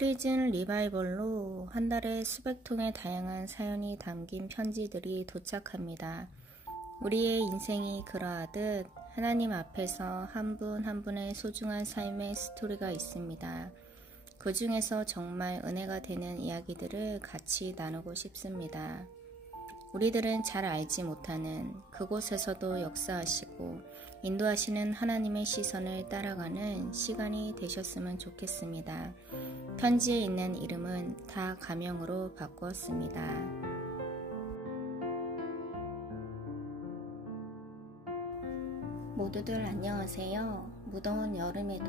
프리즌 리바이벌로 한 달에 수백 통의 다양한 사연이 담긴 편지들이 도착합니다. 우리의 인생이 그러하듯 하나님 앞에서 한 분 한 분의 소중한 삶의 스토리가 있습니다. 그 중에서 정말 은혜가 되는 이야기들을 같이 나누고 싶습니다. 우리들은 잘 알지 못하는 그곳에서도 역사하시고 인도하시는 하나님의 시선을 따라가는 시간이 되셨으면 좋겠습니다. 편지에 있는 이름은 다 가명으로 바꾸었습니다. 모두들 안녕하세요. 무더운 여름에도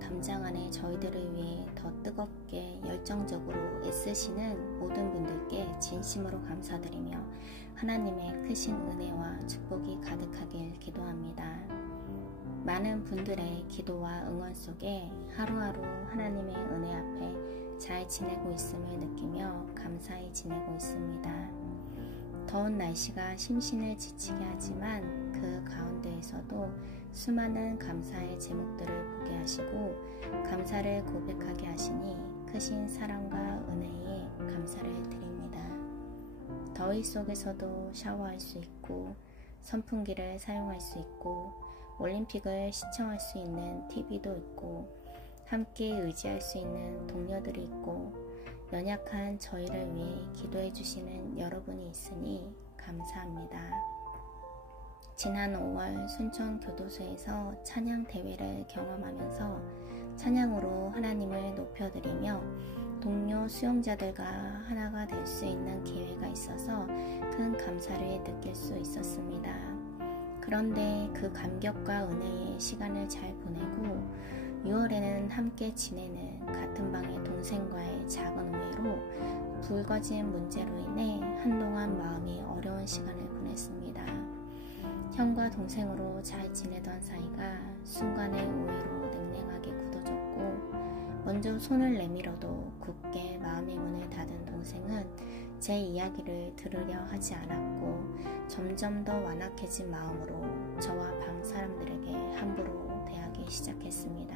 담장 안에 저희들을 위해 더 뜨겁게 열정적으로 애쓰시는 모든 분들께 진심으로 감사드리며 하나님의 크신 은혜와 축복이 가득하길 기도합니다. 많은 분들의 기도와 응원 속에 하루하루 하나님의 은혜 앞에 잘 지내고 있음을 느끼며 감사히 지내고 있습니다. 더운 날씨가 심신을 지치게 하지만 그 가운데에서도 수많은 감사의 제목들을 보게 하시고 감사를 고백하게 하시니 크신 사랑과 은혜에 감사를 드립니다. 더위 속에서도 샤워할 수 있고 선풍기를 사용할 수 있고 올림픽을 시청할 수 있는 TV도 있고 함께 의지할 수 있는 동료들이 있고 연약한 저희를 위해 기도해 주시는 여러분이 있으니 감사합니다. 지난 5월 순천교도소에서 찬양 대회를 경험하면서 찬양으로 하나님을 높여드리며 동료 수용자들과 하나가 될 수 있는 기회가 있어서 큰 감사를 느낄 수 있었습니다. 그런데 그 감격과 은혜의 시간을 잘 보내고 6월에는 함께 지내는 같은 방의 동생과의 작은 오해로 불거진 문제로 인해 한동안 마음이 어려운 시간을 보냈습니다. 형과 동생으로 잘 지내던 사이가 순간의 오해로 냉랭하게 굳어졌고 먼저 손을 내밀어도 굳게 마음의 문을 닫은 동생은 제 이야기를 들으려 하지 않았고 점점 더 완악해진 마음으로 저와 방 사람들에게 함부로 대하기 시작했습니다.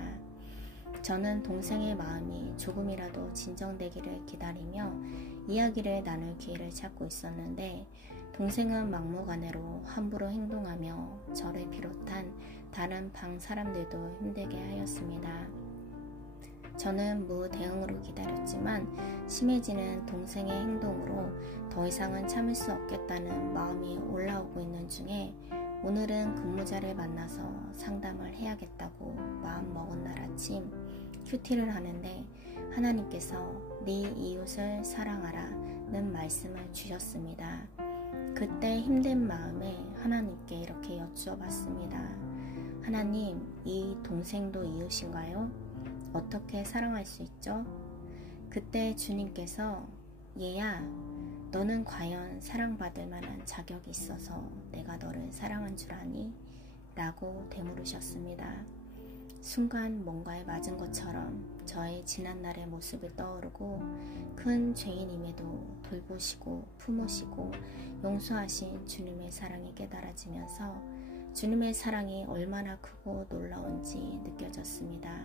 저는 동생의 마음이 조금이라도 진정되기를 기다리며 이야기를 나눌 기회를 찾고 있었는데 동생은 막무가내로 함부로 행동하며 저를 비롯한 다른 방 사람들도 힘들게 하였습니다. 저는 무대응으로 기다렸지만 심해지는 동생의 행동으로 더 이상은 참을 수 없겠다는 마음이 올라오고 있는 중에 오늘은 근무자를 만나서 상담을 해야겠다고 마음먹은 날 아침 큐티를 하는데 하나님께서 네 이웃을 사랑하라는 말씀을 주셨습니다. 그때 힘든 마음에 하나님께 이렇게 여쭈어봤습니다. 하나님, 이 동생도 이웃인가요? 어떻게 사랑할 수 있죠? 그때 주님께서 얘야, 너는 과연 사랑받을 만한 자격이 있어서 내가 너를 사랑한 줄 아니? 라고 되물으셨습니다. 순간 뭔가에 맞은 것처럼 저의 지난날의 모습을 떠오르고 큰 죄인임에도 돌보시고 품으시고 용서하신 주님의 사랑이 깨달아지면서 주님의 사랑이 얼마나 크고 놀라운지 느껴졌습니다.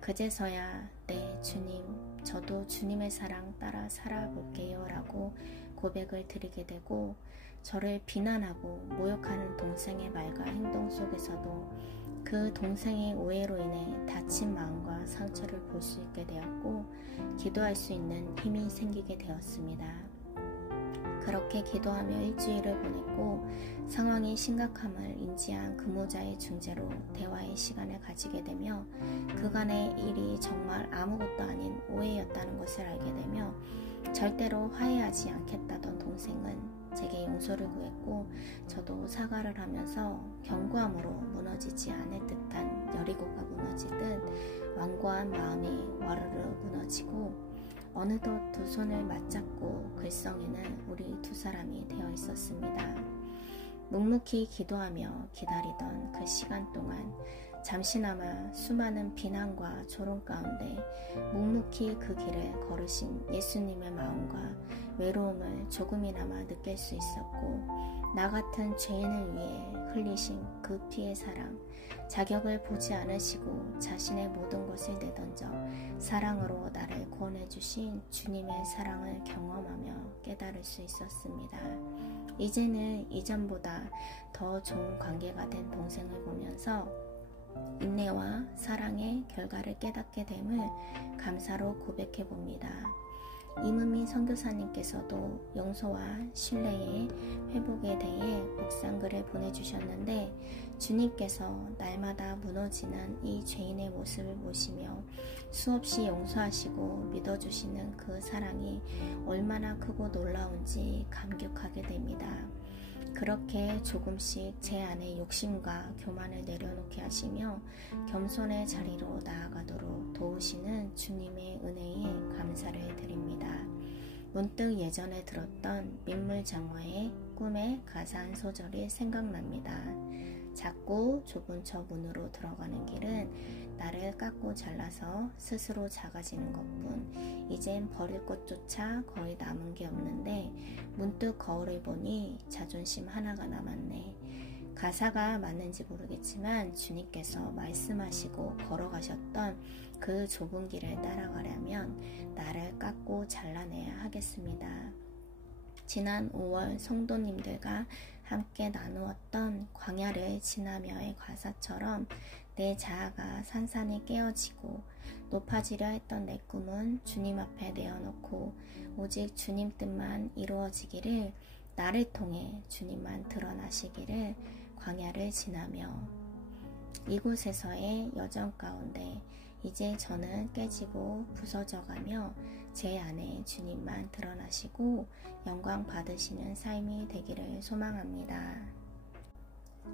그제서야 네 주님, 저도 주님의 사랑 따라 살아볼게요 라고 고백을 드리게 되고 저를 비난하고 모욕하는 동생의 말과 행동 속에서도 그 동생의 오해로 인해 다친 마음과 상처를 볼 수 있게 되었고 기도할 수 있는 힘이 생기게 되었습니다. 그렇게 기도하며 일주일을 보냈고 상황이 심각함을 인지한 근무자의 중재로 대화의 시간을 가지게 되며 그간의 일이 정말 아무것도 아닌 오해였다는 것을 알게 되며 절대로 화해하지 않겠다던 동생은 제게 용서를 구했고 저도 사과를 하면서 견고함으로 무너지지 않을 듯한 여리고가 무너지듯 완고한 마음이 와르르 무너지고 어느덧 두 손을 맞잡고 글썽이는 우리 두 사람이 되어 있었습니다. 묵묵히 기도하며 기다리던 그 시간 동안 잠시나마 수많은 비난과 조롱 가운데 묵묵히 그 길을 걸으신 예수님의 마음과 외로움을 조금이나마 느낄 수 있었고, 나 같은 죄인을 위해 흘리신 그 피의 사랑, 자격을 보지 않으시고 자신의 모든 것을 내던져 사랑으로 나를 구원해 주신 주님의 사랑을 경험하며 깨달을 수 있었습니다. 이제는 이전보다 더 좋은 관계가 된 동생을 보면서 인내와 사랑의 결과를 깨닫게 됨을 감사로 고백해 봅니다. 이문미 선교사님께서도 용서와 신뢰의 회복에 대해 묵상글을 보내주셨는데, 주님께서 날마다 무너지는 이 죄인의 모습을 보시며 수없이 용서하시고 믿어주시는 그 사랑이 얼마나 크고 놀라운지 감격하게 됩니다. 그렇게 조금씩 제 안에 욕심과 교만을 내려놓게 하시며 겸손의 자리로 나아가도록 도우시는 주님의 은혜에 감사를 드립니다. 문득 예전에 들었던 민물장화의 꿈의 가사 한 소절이 생각납니다. 작고 좁은 저 문으로 들어가는 길은 나를 깎고 잘라서 스스로 작아지는 것뿐. 이젠 버릴 것조차 거의 남은 게 없는데 문득 거울을 보니 자존심 하나가 남았네. 가사가 맞는지 모르겠지만 주님께서 말씀하시고 걸어가셨던 그 좁은 길을 따라가려면 나를 깎고 잘라내야 하겠습니다. 지난 5월 성도님들과 함께 나누었던 광야를 지나며의 가사처럼 내 자아가 산산이 깨어지고 높아지려 했던 내 꿈은 주님 앞에 내어놓고 오직 주님 뜻만 이루어지기를, 나를 통해 주님만 드러나시기를 광야를 지나며 이곳에서의 여정 가운데 이제 저는 깨지고 부서져가며 제 안에 주님만 드러나시고 영광 받으시는 삶이 되기를 소망합니다.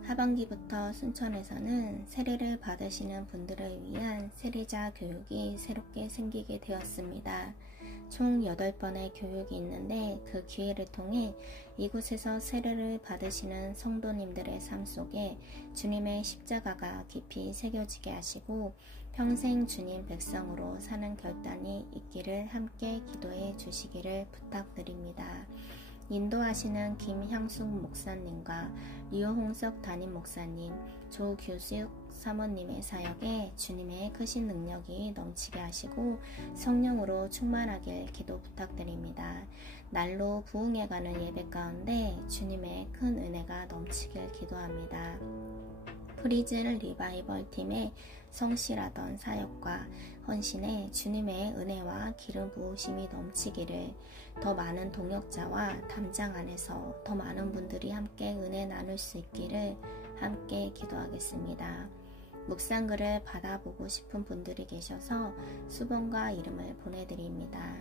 하반기부터 순천에서는 세례를 받으시는 분들을 위한 세례자 교육이 새롭게 생기게 되었습니다. 총 8번의 교육이 있는데 그 기회를 통해 이곳에서 세례를 받으시는 성도님들의 삶 속에 주님의 십자가가 깊이 새겨지게 하시고 평생 주님 백성으로 사는 결단이 있기를 함께 기도해 주시기를 부탁드립니다. 인도하시는 김향숙 목사님과 류홍석 담임 목사님, 조규숙 사모님의 사역에 주님의 크신 능력이 넘치게 하시고 성령으로 충만하길 기도 부탁드립니다. 날로 부흥해가는 예배 가운데 주님의 큰 은혜가 넘치길 기도합니다. 프리즌 리바이벌 팀의 성실하던 사역과 헌신에 주님의 은혜와 기름 부으심이 넘치기를, 더 많은 동역자와 담장 안에서 더 많은 분들이 함께 은혜 나눌 수 있기를 함께 기도하겠습니다. 묵상글을 받아보고 싶은 분들이 계셔서 수번과 이름을 보내드립니다.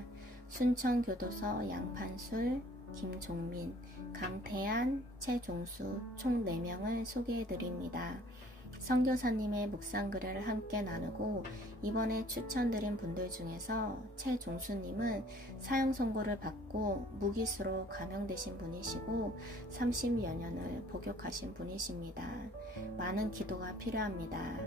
순천교도소 양판술, 김종민, 강태한, 최종수 총 4명을 소개해드립니다. 선교사님의 묵상글을 함께 나누고 이번에 추천드린 분들 중에서 최종수님은 사형 선고를 받고 무기수로 감형되신 분이시고 30여 년을 복역하신 분이십니다. 많은 기도가 필요합니다.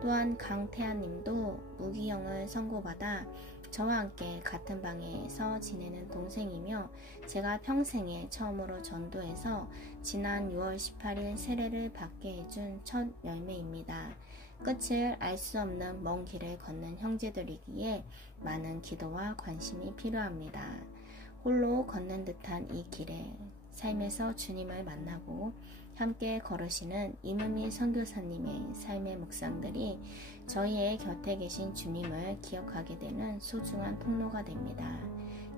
또한 강태한님도 무기형을 선고받아 저와 함께 같은 방에서 지내는 동생이며 제가 평생에 처음으로 전도해서 지난 6월 18일 세례를 받게 해준 첫 열매입니다. 끝을 알 수 없는 먼 길을 걷는 형제들이기에 많은 기도와 관심이 필요합니다. 홀로 걷는 듯한 이 길에 삶에서 주님을 만나고 함께 걸으시는 이문미 선교사님의 삶의 묵상들이 저희의 곁에 계신 주님을 기억하게 되는 소중한 통로가 됩니다.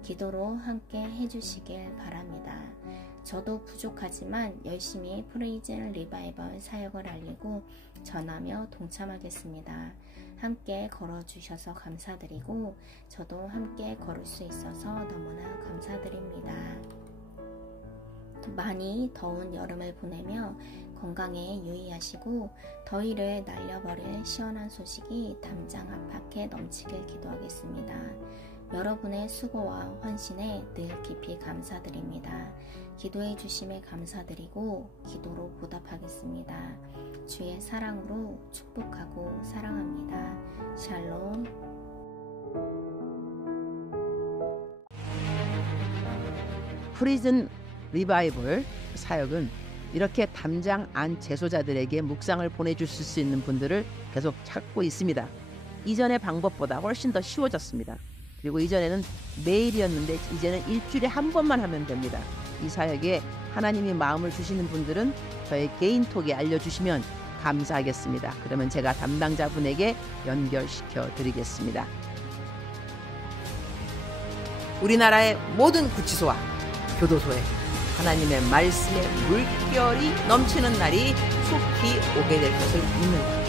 기도로 함께 해주시길 바랍니다. 저도 부족하지만 열심히 프리즌 리바이벌 사역을 알리고 전하며 동참하겠습니다. 함께 걸어주셔서 감사드리고 저도 함께 걸을 수 있어서 너무나 감사드립니다. 많이 더운 여름을 보내며 건강에 유의하시고 더위를 날려버릴 시원한 소식이 담장 안팎에 넘치길 기도하겠습니다. 여러분의 수고와 헌신에 늘 깊이 감사드립니다. 기도해 주심에 감사드리고 기도로 보답하겠습니다. 주의 사랑으로 축복하고 사랑합니다. 샬롬. 프리즌 리바이벌 사역은 이렇게 담장 안 재소자들에게 묵상을 보내주실 수 있는 분들을 계속 찾고 있습니다. 이전의 방법보다 훨씬 더 쉬워졌습니다. 그리고 이전에는 매일이었는데 이제는 일주일에 한 번만 하면 됩니다. 이 사역에 하나님이 마음을 주시는 분들은 저의 개인톡에 알려주시면 감사하겠습니다. 그러면 제가 담당자분에게 연결시켜 드리겠습니다. 우리나라의 모든 구치소와 교도소에 하나님의 말씀의 물결이 넘치는 날이 속히 오게 될 것을 믿는다.